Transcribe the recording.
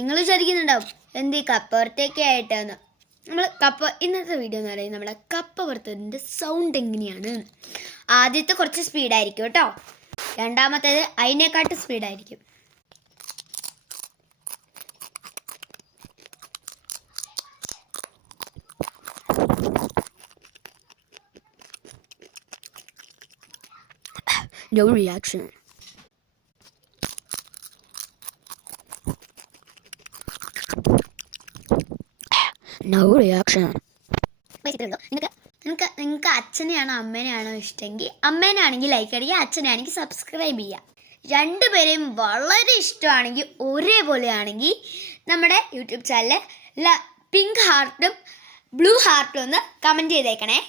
നിങ്ങൾ വിചാരിക്കുന്നുണ്ടാവും എന്ത് ഈ കപ്പ വറുത്തൊക്കെ ആയിട്ടാണ്. ഇന്നത്തെ വീഡിയോ എന്ന് പറയുന്നത് നമ്മുടെ കപ്പ വറുത്തതിൻ്റെ സൗണ്ട് എങ്ങനെയാണ്. ആദ്യത്തെ കുറച്ച് സ്പീഡായിരിക്കും കേട്ടോ, രണ്ടാമത്തേത് അതിനേക്കാട്ട് സ്പീഡായിരിക്കും. No reaction. No reaction. നിങ്ങൾക്ക് അച്ഛനെയാണോ അമ്മേനെയാണോ ഇഷ്ടമെങ്കിൽ അമ്മേനാണെങ്കിൽ ലൈക്ക് അടിക്കുക, അച്ഛനാണെങ്കിൽ സബ്സ്ക്രൈബ് ചെയ്യുക. രണ്ടുപേരെയും വളരെ ഇഷ്ടമാണെങ്കിൽ ഒരേപോലെയാണെങ്കിൽ നമ്മുടെ യൂട്യൂബ് ചാനലിൽ പിങ്ക് ഹാർട്ടും ബ്ലൂ ഹാർട്ടും ഒന്ന് കമൻറ്റ് ചെയ്തേക്കണേ.